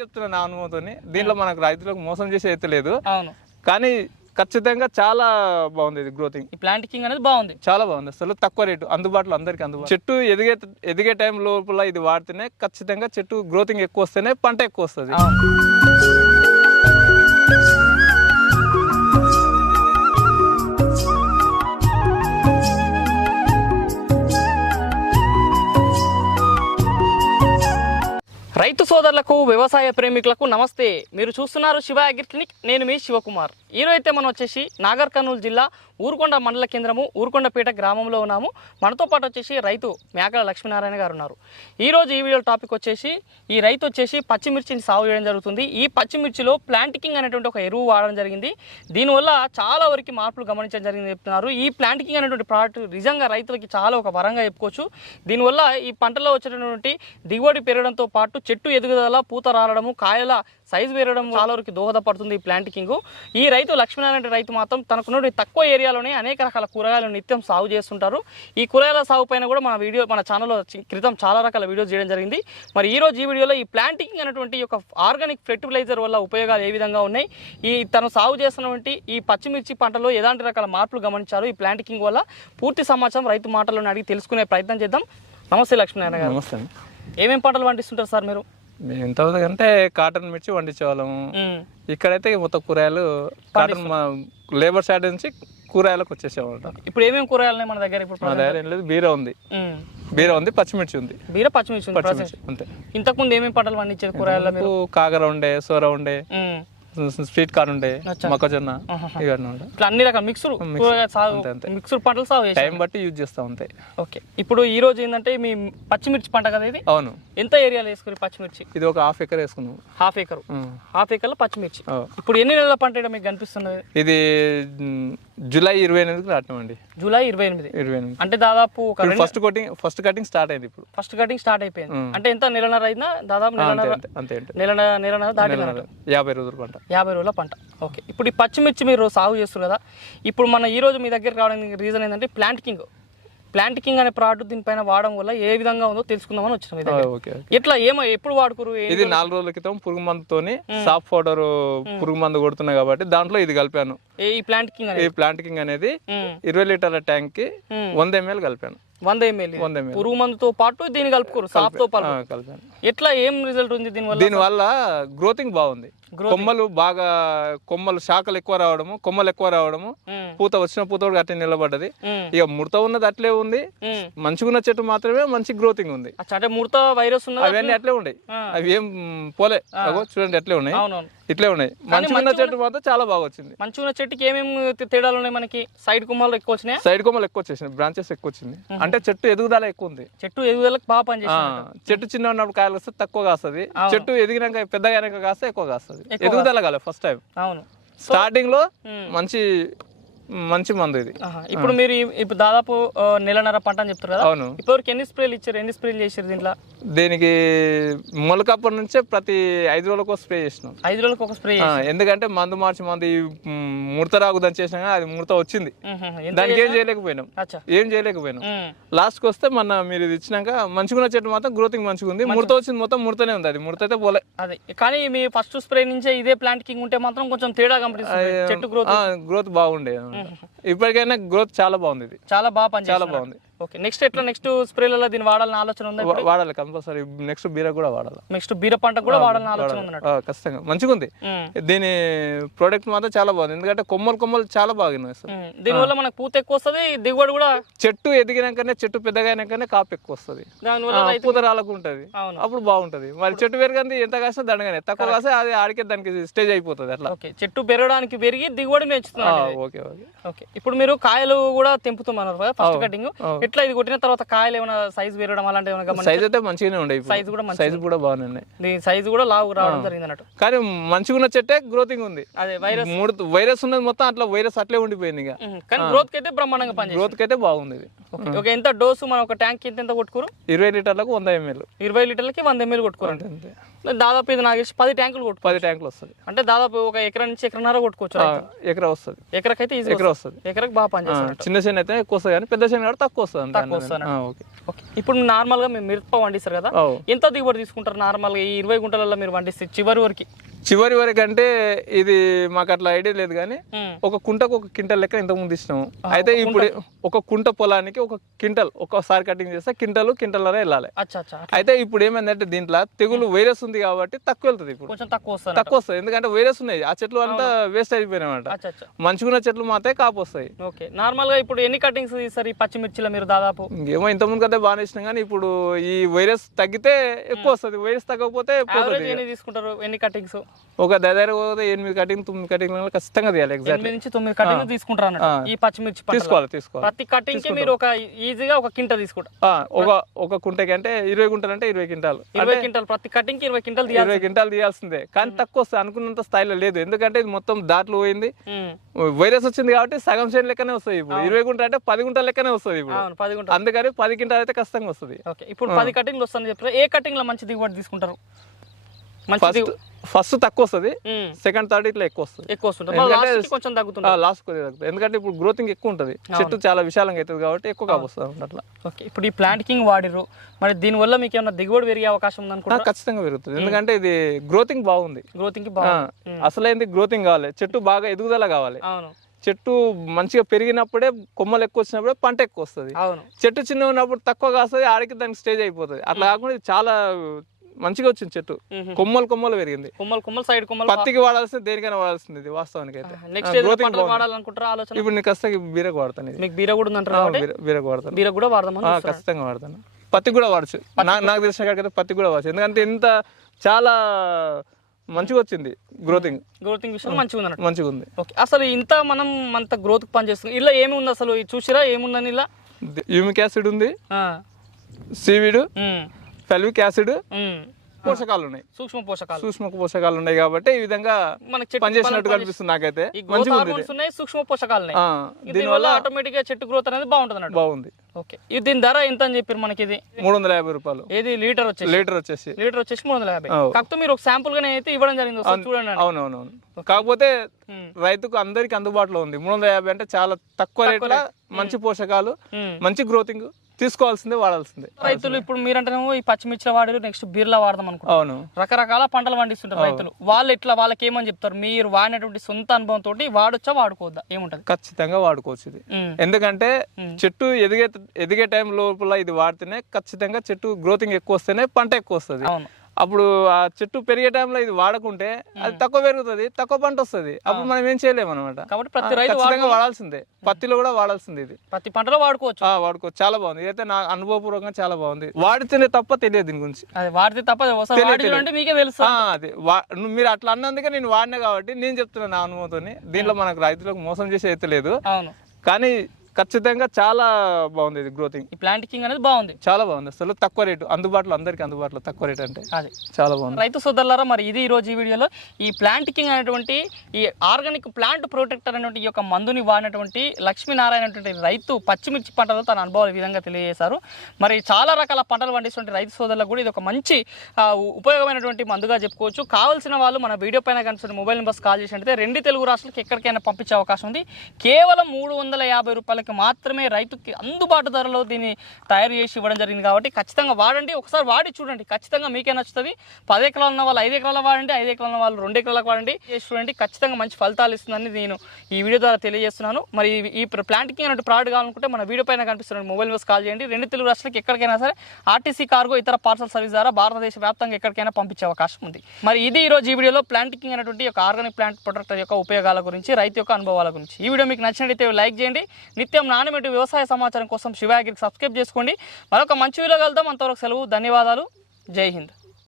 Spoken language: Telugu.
చెప్తున్నా నా అనుభవంతో దీంట్లో మనకు రైతులకు మోసం చేసే అయితే లేదు. అవును. కానీ ఖచ్చితంగా చాలా బాగుంది ఇది గ్రోతింగ్ ఈ ప్లాంట్ కింగ్ అనేది బాగుంది. చాలా బాగుంది అసలు తక్కువ రేటు అందుబాటులో అందరికి అందుబాటు చెట్టు ఎదిగే ఎదిగే టైం లోపల ఇది వాడితేనే ఖచ్చితంగా చెట్టు గ్రోతింగ్ ఎక్కువ వస్తేనే పంట ఎక్కువ వస్తుంది. వ్యవసాయ ప్రేమికులకు నమస్తే. మీరు చూస్తున్నారు శివ అగ్రి క్లినిక్. నేను మీ శివకుమార్. ఈరోజు అయితే మనం వచ్చేసి నాగర్ కర్నూలు జిల్లా ఊరుకొండ మండల కేంద్రము ఊరుకొండపేట గ్రామంలో ఉన్నాము. మనతో పాటు వచ్చేసి రైతు మేకల లక్ష్మీనారాయణ గారు ఉన్నారు. ఈరోజు ఈ వీడియో టాపిక్ వచ్చేసి ఈ రైతు వచ్చేసి పచ్చిమిర్చిని సాగు చేయడం జరుగుతుంది. ఈ పచ్చిమిర్చిలో ప్లాంటికింగ్ అనేటువంటి ఒక ఎరువు వాడడం జరిగింది. దీనివల్ల చాలా వరకు మార్పులు గమనించడం జరిగింది చెప్తున్నారు. ఈ ప్లాంటికింగ్ అనేటువంటి ప్రోడక్ట్ నిజంగా రైతులకి చాలా ఒక వరంగా చెప్పుకోవచ్చు. దీనివల్ల ఈ పంటలో వచ్చేటటువంటి దిగుబడి పెరగడంతో పాటు చెట్టు ఎదుగుదల పూత రాలడము కాయల సైజు పెరగడం చాలా వరకు దోహదపడుతుంది ఈ ప్లాంటికింగ్ ఈ రైతు లక్ష్మీనారాయణ రైతు మాత్రం తనకున్న తక్కువ ఏరియాలోనే అనేక రకాల కూరగాయలు నిత్యం సాగు చేస్తుంటారు. ఈ కూరగాయల సాగు పైన కూడా మన వీడియో మన ఛానల్లో క్రితం చాలా రకాల వీడియోస్ చేయడం జరిగింది. మరి ఈ రోజు ఈ వీడియోలో ఈ ప్లాంటింగ్ అనేటువంటి యొక్క ఆర్గానిక్ ఫెర్టిలైజర్ వల్ల ఉపయోగాలు ఏ విధంగా ఉన్నాయి? ఈ తను సాగు చేస్తున్నటువంటి ఈ పచ్చిమిర్చి పంటలో ఎలాంటి రకాల మార్పులు గమనించారు? ఈ ప్లాంటింగ్ వల్ల పూర్తి సమాచారం రైతు మాటలను అడిగి తెలుసుకునే ప్రయత్నం చేద్దాం. నమస్తే లక్ష్మీనారాయణ గారు. నమస్తే అండి. ఏమేం పంటలు పండిస్తుంటారు సార్ మీరు? మేము ఎంతవరకు అంటే కాటన్ మిర్చి వండించేవాళ్ళము. మ్మ్. ఇక్కడైతే మొత్తం కూరగాయలు కాటన్ మా లేబర్ సైడ్ నుంచి కూరగాయలకు వచ్చేసామన్నమాట ఇప్పుడు ఏమేమి కూరగాయలు మన దగ్గర ఇప్పుడు మా దగ్గర ఏం లేదు బీర ఉంది. బీర ఉంది పచ్చిమిర్చి ఉంది. బీర పచ్చిమిర్చి ఉంది అంతే. ఇంతకు ముందు ఏమేమి పంటలు పండించేది కూరగాయలు కాకర ఉండే సోర ఉండే. స్వీట్ కార్న్ ఉండే అచ్చా. మొక్కజొన్న. ఇవన్నీ ఇట్లా అన్ని రకాల మిక్సుడు సాగు. మిక్సుడు పంటలు సాగు టైం బట్టి యూజ్ చేస్తా ఉంటాయి. ఓకే. ఇప్పుడు ఈ రోజు ఏంటంటే మీ పచ్చిమిర్చి పంట కదా ఇది? అవును. ఎంత ఏరియాలో వేసుకుని పచ్చిమిర్చి? ఇది ఒక హాఫ్ ఎకర్ వేసుకున్నాం. హాఫ్ ఏకర్ ఉం. హాఫ్ ఏకర్లో పచ్చిమిర్చి. ఆ. ఇప్పుడు ఎన్ని నెలల పంట మీకు కనిపిస్తున్నది? ఇది జూలై ఇరవై ఎనిమిదికి నాటినామండి జూలై ఇరవై ఎనిమిది. ఇరవై ఎనిమిది. అంటే దాదాపు ఒక ఇప్పుడు first cutting first cutting start అయింది ఇప్పుడు. ఫస్ట్ కటింగ్ స్టార్ట్ అయిపోయింది. అంటే ఎంత నెలన్నర అయినా దాదాపు అంతే నెలన్నర అంతే అంతే అంతే. నెలన్నర నెలన్నర దాటిన నెలన్నర, యాభై రోజుల పంట. యాభై రోజుల పంట. ఓకే. ఇప్పుడు ఈ పచ్చిమిర్చి మీరు సాగు చేస్తారు కదా. ఇప్పుడు మన ఈ రోజు మీ దగ్గర రావడానికి రీజన్ ఏంటంటే ప్లాంటికింగ్ ప్లాంటికింగ్ అనే ప్రోడక్ట్ దీనిపైన వాడడం వల్ల ఏ విధంగా ఉందో తెలుసుకుందామని వచ్చిన ఎట్లా ఏమో ఎప్పుడు వాడుకురు? ఇది నాలుగు రోజుల క్రితం పురుగు మందుతోని సాఫ్ పౌడర్ పురుగు మందు కొడుతున్నా కాబట్టి దాంట్లో ఇది కలిపాను. ఈ ప్లాంటికింగ్ ఈ అనేది ప్లాంటింగ్ అనేది. ఇరవై లీటర్ల ట్యాంక్కి. వంద ఎంఎల్ కలిపాను. వంద ఎంఎల్. వంద ఎంఎల్. పురుగు మందుతో పాటు దీన్ని కలుపుకోరు సాఫ్తో పాటు. కలిపాను. ఎట్లా ఏం రిజల్ట్ ఉంది దీనివల్ల? దీని వల్ల గ్రోతింగ్ బాగుంది. కొమ్మలు బాగా కొమ్మలు శాఖలు ఎక్కువ రావడము కొమ్మలు ఎక్కువ రావడము ఉం. పూత వచ్చిన పూత కూడా అట్లే నిలబడ్డది. ఉం. ఇక ముడత ఉన్నది అట్లే ఉంది. ఉం. మంచిగున్న చెట్టు మాత్రమే మంచి గ్రోతింగ్ ఉంది. అంటే ముడత వైరస్ ఉన్నది అవన్నీ అట్లే ఉన్నాయి. అవి ఏం పోలే. అగో చూడండి అట్లే ఉన్నాయి. ఇట్లే ఉన్నాయి. మంచిగున్న చెట్టు మాత్రం చాలా బాగా వచ్చింది. మంచిగా ఉన్న చెట్టుకి ఏమేమి తేడాలు ఉన్నాయి మనకి? సైడ్ కుమ్మాలు ఎక్కువ వచ్చినాయి? సైడ్ కొమ్మలు ఎక్కువ వచ్చేసినాయి. బ్రాంచెస్ ఎక్కువ వచ్చింది. అంటే చెట్టు ఎదుగుదల ఎక్కువ ఉంది. చెట్టు ఎదుగుదలకు బాగా ఆ, పనిచేసింది చెట్టు చిన్న ఉన్నప్పుడు కాయలు వస్తే తక్కువ కాస్తుంది. చెట్టు ఎదిగినాక పెద్దగా కాస్తే ఎక్కువ కాస్తుంది. ఎదుగుదల కాలే ఫస్ట్ టైం అవును. స్టార్టింగ్లో ఉం. మంచి మంచి మందు ఇది. ఇప్పుడు మీరు ఇప్పుడు దాదాపు నెలన్నర పంట అని చెప్తారు కదా? అవును. ఇప్పటివరకు ఎన్ని స్ప్రేలు ఇచ్చారు? ఎన్ని స్ప్రేలు చేశారు దీంట్లో? దీనికి మొలకప్పటి నుంచే ప్రతి ఐదు రోజులకు స్ప్రే చేసినాం. ఐదు రోజులకు ఒక స్ప్రే ఎందుకంటే మందు మార్చి మందు ఈ ముడత రాకుదని చేసినా అది ముడత వచ్చింది. దానికి ఏం చేయలేకపోయినాం. ఏం చేయలేకపోయినాం. లాస్ట్కి వస్తే మన మీరు ఇది ఇచ్చినాక మంచిగున్న చెట్టు మాత్రం గ్రోతింగ్ మంచిగా ఉంది. ముడత వచ్చింది మొత్తం ముడతనే ఉంది. అది ముడత అయితే పోలే. అదే. కానీ మీ ఫస్ట్ స్ప్రే నుంచే ఇదే ప్లాంట్ కింగ్ ఉంటే మాత్రం కొంచెం తేడా కనిపిస్తుంది చెట్టు గ్రోత్ గ్రోత్ బాగుండే. ఇప్పటికైనా గ్రోత్ చాలా బాగుంది ఇది. చాలా బాగా పనిచేస్తుంది చాలా బాగుంది. ఓకే నెక్స్ట్ ఎట్లా? నెక్స్ట్ స్ప్రేలలో దీన్ని వాడాలని ఆలోచన ఉందా వాడాలి కంపల్సరీ. నెక్స్ట్ బీర కూడా వాడాలి. నెక్స్ట్ బీర పంట కూడా వాడాలని ఆలోచన ఉంది ఖచ్చితంగా. మంచిగా ఉంది. దీని ప్రోడక్ట్ మాత్రం చాలా బాగుంది. ఎందుకంటే కొమ్మలు కొమ్మలు చాలా బాగున్నాయి ఉం. దీనివల్ల మనకు పూత ఎక్కువ వస్తుంది దిగుబడి కూడా చెట్టు ఎదిగినాకనే చెట్టు పెద్దగా అయినాకనే కాపు ఎక్కువ వస్తుంది. పూత రాలకు ఉంటుంది అప్పుడు బాగుంటది. మరి చెట్టు పెరగంది ఎంత కాసినా దండగానే తక్కువ కాస్తే అది ఆడికే దానికి స్టేజ్ అయిపోతుంది అట్లా. చెట్టు పెరగడానికి పెరిగి దిగుబడి ఓకే ఓకే. ఓకే ఇప్పుడు మీరు కాయలు కూడా తెంపుతున్నారు కదా ఫస్ట్ కటింగ్. ఎట్లా ఇది కొట్టిన తర్వాత కాయలు ఏమైనా సైజ్ పెరగడం అలాంటి ఏమైనా సైజ్ అయితే మంచిగానే ఉండే సైజ్ కూడా సైజ్ కూడా బాగానే ఉన్నాయి దీని సైజ్ కూడా లావు రావడం జరిగింది అన్నట్టు. కానీ మంచిగా ఉన్న చెట్టే గ్రోతింగ్ ఉంది. అదే వైరస్ మూడు వైరస్ ఉన్నది మొత్తం అట్లా వైరస్ అట్లే ఉండిపోయింది ఇక. కానీ గ్రోత్ అయితే బ్రహ్మాండంగా పనిచేస్తుంది గ్రోత్ అయితే బాగుంది ఇది. ఓకే ఎంత డోసు మనం ఒక ట్యాంక్ ఎంత ఎంత కొట్టుకోరు ఇరవై లీటర్లకు వంద ఎంఎల్ ఇరవై లీటర్లకి వంద ఎంఎల్ కొట్టుకోరు దాదాపు ఇది నాకు పది ట్యాంకులు కొట్టు పది ట్యాంకులు వస్తుంది. అంటే దాదాపు ఒక ఎకరా నుంచి ఎకరన్నర కొట్టుకోవచ్చు. ఎకరా వస్తుంది. ఎకరకైతే ఈజీ ఎకరా వస్తుంది. ఎకరకు బాగా పనిచేస్తారు చిన్న చేను అయితే ఎక్కువ వస్తుంది కానీ పెద్ద చేను కాబట్టి తక్కువ వస్తుంది తక్కువ. వస్తుంది ఓకే. ఓకే. ఇప్పుడు నార్మల్గా మీరు మిరప పండిస్తారు కదా. ఎంత దిగుబడి తీసుకుంటారు నార్మల్గా ఈ ఇరవై గుంటలలో మీరు పండిస్తే చివరి వరకు? చివరి వరకు అంటే ఇది మాకు అట్లా ఐడియా లేదు కానీ. ఒక కుంటకు ఒక క్వింటల్ లెక్క ఇంతకు ముందు ఇచ్చినాము. అయితే ఇప్పుడు ఒక కుంట పొలానికి ఒక క్వింటల్ ఒక్కసారి కటింగ్ చేస్తే క్వింటల్ క్వింటల్ వెళ్ళాలి. అయితే ఇప్పుడు ఏమైందంటే దీంట్లో తెగులు వైరస్ ఉంది కాబట్టి తక్కువ వెళ్తుంది ఇప్పుడు. తక్కువ వస్తుంది ఎందుకంటే వైరస్ ఉన్నాయి. ఆ చెట్లు అంతా వేస్ట్ అయిపోయినాయన్నమాట మంచిగున్న చెట్లు మాత్రం కాపు వస్తాయి. ఓకే. నార్మల్గా ఇప్పుడు ఎన్ని కటింగ్స్ తీస్తారు ఈ పచ్చిమిర్చిలో మీరు దాదాపు? ఇంకేమో ఇంత ముందు కదా బాగా ఇచ్చినాం కానీ ఇప్పుడు ఈ వైరస్ తగ్గితే ఎక్కువ వస్తుంది. వైరస్ తగ్గకపోతే తీసుకుంటారు? ఎన్ని కటింగ్స్? ఒక దగ్గర పోతే ఎనిమిది కటింగ్ తొమ్మిది కటింగ్ ఖచ్చితంగా తీయాలి ఎగ్జాక్ట్ ఎనిమిది నుంచి తొమ్మిది కటింగ్ తీసుకుంటారు అన్నట్టు ఈ పచ్చిమిర్చి. తీసుకోవాలి తీసుకోవాలి. ప్రతి కటింగ్కి మీరు ఒక ఈజీగా ఒక కింట తీసుకుంటారు. ఒక ఒక కుంటకి అంటే ఇరవై గుంటలు అంటే ఇరవై క్వింటాలు ఇరవై క్వింటల్ ప్రతి కటింగ్కి ఇరవై తీయాలి ఇరవై క్వింటాలు తీయాల్సిందే. కానీ తక్కువ వస్తుంది అనుకున్నంత స్థాయిలో లేదు. ఎందుకంటే ఇది మొత్తం దాంట్లో పోయింది. వైరస్ వచ్చింది కాబట్టి సగం చేను లెక్కనే వస్తుంది ఇప్పుడు. ఇరవై గుంట అంటే పది గుంటల లెక్కనే వస్తుంది ఇప్పుడు. అందుకని పది క్వింటాలు అయితే ఖచ్చితంగా వస్తుంది. ఇప్పుడు పది కటింగ్లు వస్తాయని చెప్పారు. ఏ కటింగ్లో మంచి దిగుబడి తీసుకుంటారు? ఫస్ట్ తక్కువ వస్తుంది. సెకండ్ థర్డ్ ఇట్లా ఎక్కువ వస్తుంది ఎక్కువ కి కొంచెం తగ్గుతుంది లాస్ట్ కొద్దిగా తగ్గుతుంది. ఎందుకంటే ఇప్పుడు గ్రోతింగ్ ఎక్కువ ఉంటుంది చెట్టు చాలా విశాలంగా అవుతుంది కాబట్టి ఎక్కువ కాపు వస్తుంది అట్లా. ఓకే ఇప్పుడు ఈ ప్లాంట్ కింగ్ వాడిరు మరి దీనివల్ల మీకు ఏమైనా దిగుబడి పెరిగే అవకాశం ఉంది అనుకుంటా ఖచ్చితంగా పెరుగుతుంది. ఎందుకంటే ఇది గ్రోతింగ్ బాగుంది. గ్రోతింగ్ అసలైంది గ్రోతింగ్ కావాలి. చెట్టు బాగా ఎదుగుదల కావాలి. అవును. చెట్టు మంచిగా పెరిగినప్పుడే కొమ్మలు ఎక్కువ వచ్చినప్పుడే పంట ఎక్కువ వస్తుంది. అవును. చెట్టు చిన్న ఉన్నప్పుడు తక్కువ కాస్తుంది ఆడికి దానికి స్టేజ్ అయిపోతుంది. అట్లా కాకుండా చాలా మంచిగా వచ్చింది చెట్టు. మ్మ్. కొమ్మలు కొమ్మలు పెరిగింది. కొమ్మలు కొమ్మలు సైడ్ కొమ్మలు పత్తికి వాడాల్సింది దేనికైనా వాడాల్సింది ఇది వాస్తవానికి అయితే నెక్స్ట్ ఇప్పుడు నేను ఖచ్చితంగా బీరకు వాడతాను మీకు బీర కూడా ఉందంటారు బీర- బీరకు వాడతాను. బీర కూడా చూస్తున్నారు. ఖచ్చితంగా వాడతాను. పత్తి కూడా వాడచ్చు. నాకు తెలిసిన కాడికైతే పత్తి కూడా వాడచ్చు. ఎందుకంటే ఇంత చాలా మంచిగా వచ్చింది గ్రోతింగ్ గ్రోతింగ్ విషయం మంచిగా ఉందన్నట్టు. మంచిగా ఉంది. ఓకే. అసలు ఇంత మనం అంత గ్రోత్ పని చేస్తున్నాం. ఇలా ఏమి ఉంది అసలు? చూసిరా? ఏముందని ఇలా? యూమిక్ యాసిడ్ ఉంది. సీవిడ్ ఉమ్. Fulvic acid. పోషకాలు ఉన్నాయి. సూక్ష్మ పోషకాలు. సూక్ష్మ పోషకాలు ఉన్నాయి కాబట్టి ఈ విధంగా మనకి పనిచేసినట్టు కనిపిస్తుంది నాకైతే. ఇది. ఉన్నాయి సూక్ష్మ పోషకాలు దీనివల్ల ఆటోమేటిక్గా చెట్టు గ్రోత్ అనేది బాగుంటుంది బాగుంది. ఓకే. ఇది దీని ధర ఎంత అని చెప్పారు మనకి ఇది? మూడు వందల యాభై రూపాయలు. ఏది? లీటర్ వచ్చేసి? లీటర్ వచ్చేసి. లీటర్ వచ్చేసి మూడు వందల యాభై. కాకపోతే మీరు ఒక శాంపుల్ గానే అయితే ఇవ్వడం జరిగింది. చూడండి. అవునవునవును. కాకపోతే. రైతుకు అందరికి అందుబాటులో ఉంది. మూడు వందల యాభై అంటే చాలా తక్కువ రేట్ల మంచి పోషకాలు. మంచి గ్రోతింగ్ తీసుకోవాల్సిందే వాడాల్సిందే. రైతులు ఇప్పుడు మీరంటేనేమో ఈ పచ్చిమిర్చిలో వాడారు నెక్స్ట్ బీర్లా వాడదాం అనుకుంటారు అవును. రకరకాల పంటలు పండిస్తుంటారు రైతులు. వాళ్ళు ఎట్లా వాళ్ళకి ఏమని చెప్తారు? మీరు వాడినటువంటి సొంత అనుభవం తోటి వాడొచ్చా వాడుకోవద్దా? ఏముంటది? ఖచ్చితంగా వాడుకోవచ్చు ఇది. ఎందుకంటే చెట్టు ఎదిగే ఎదిగే టైం లోపల ఇది వాడితేనే ఖచ్చితంగా చెట్టు గ్రోతింగ్ ఎక్కువ వస్తేనే పంట ఎక్కువ వస్తుంది. అవును. అప్పుడు ఆ చెట్టు పెరిగే టైంలో ఇది వాడకుంటే అది తక్కువ పెరుగుతుంది తక్కువ పంట వస్తుంది. అప్పుడు మనం ఏం చేయలేము అనమాట కాబట్టి ప్రతి రైతు వాడాల్సిందే. పత్తిలో కూడా వాడాల్సింది ఇది. ప్రతి పంటలో వాడుకోవచ్చు. ఆ వాడుకో చాలా బాగుంది. ఇదైతే నా అనుభవపూర్వకంగా చాలా బాగుంది. వాడితేనే తప్ప తెలియదు దీని గురించి. అది వాడితే తప్ప మీకే తెలుసు. మీరు అట్లా అన్నందుకే నేను వాడినా కాబట్టి నేను చెప్తున్నాను నా అనుభవంతో దీంట్లో మనకు రైతులకు మోసం చేసే అయితే లేదు. కానీ ఖచ్చితంగా చాలా బాగుంది ఇది గ్రోతింగ్ ఈ ప్లాంట్ కింగ్ అనేది బాగుంది. చాలా బాగుంది. అసలు తక్కువ రేటు అందుబాటులో అందరికి అందుబాటులో తక్కువ రేట్ అంటే అది. చాలా బాగుంది. రైతు సోదరులారా మరి ఇది ఈ రోజు ఈ వీడియోలో ఈ ప్లాంట్ కింగ్ అనేటువంటి ఈ ఆర్గానిక్ ప్లాంట్ ప్రొటెక్టర్ అనేటువంటి ఈ యొక్క మందుని వాడినటువంటి లక్ష్మీనారాయణ అనేటువంటి రైతు పచ్చిమిర్చి పంటలో తన అనుభవాలు విధంగా తెలియజేశారు. మరి చాలా రకాల పంటలు పండిస్తున్న రైతు సోదరులకు కూడా ఇది ఒక మంచి ఉపయోగమైనటువంటి మందుగా చెప్పుకోవచ్చు. కావాల్సిన వాళ్ళు మన వీడియో పైన కనిపిస్తున్న మొబైల్ నెంబర్స్ కాల్ చేసినట్లయితే రెండు తెలుగు రాష్ట్రాలకు ఎక్కడికైనా పంపించే అవకాశం ఉంది. కేవలం మూడు వందల యాభై వాళ్ళకి మాత్రమే రైతుకి అందుబాటు ధరలో దీన్ని తయారు చేసి ఇవ్వడం జరిగింది కాబట్టి ఖచ్చితంగా వాడండి. ఒకసారి వాడి చూడండి. ఖచ్చితంగా మీకే నచ్చుతుంది. పది ఎకరాలు ఉన్న వాళ్ళు ఐదు ఎకరాలు వాడండి. ఐదు ఎకరాలు ఉన్న వాళ్ళు రెండు ఎకరాలకు వాడండి. చేసి చూడండి. ఖచ్చితంగా మంచి ఫలితాలు ఇస్తుందని నేను ఈ వీడియో ద్వారా తెలియజేస్తున్నాను. మరి ఈ- ప్లాంట్కి అనేటువంటి ప్రోడక్ట్ కావాలనుకుంటే మన వీడియో పైన కనిపిస్తున్న మొబైల్ నెంబర్స్ కాల్ చేయండి. రెండు తెలుగు రాష్ట్రాలకు ఎక్కడికైనా సరే ఆర్టీసీ కార్గో ఇతర పార్సల్ సర్వీస్ ద్వారా భారతదేశ వ్యాప్తంగా ఎక్కడికైనా పంపించే అవకాశం ఉంది. మరి ఇది ఈరోజు ఈ వీడియోలో ప్లాంటింగ్ అనేటువంటి ఒక ఆర్గానిక్ ప్లాంట్ ప్రొడక్ట్ యొక్క ఉపయోగాల గురించి రైతు యొక్క అనుభవాల గురించి. ఈ వీడియో మీకు నచ్చినట్లయితే లైక్ చేయండి. నిత్యం నాణ్యమైన వ్యవసాయ సమాచారం కోసం శివాగిరికి సబ్స్క్రైబ్ చేసుకోండి. మరొక మంచి వీడియో కలుద్దాం. అంతవరకు సెలవు ధన్యవాదాలు. జై హింద్.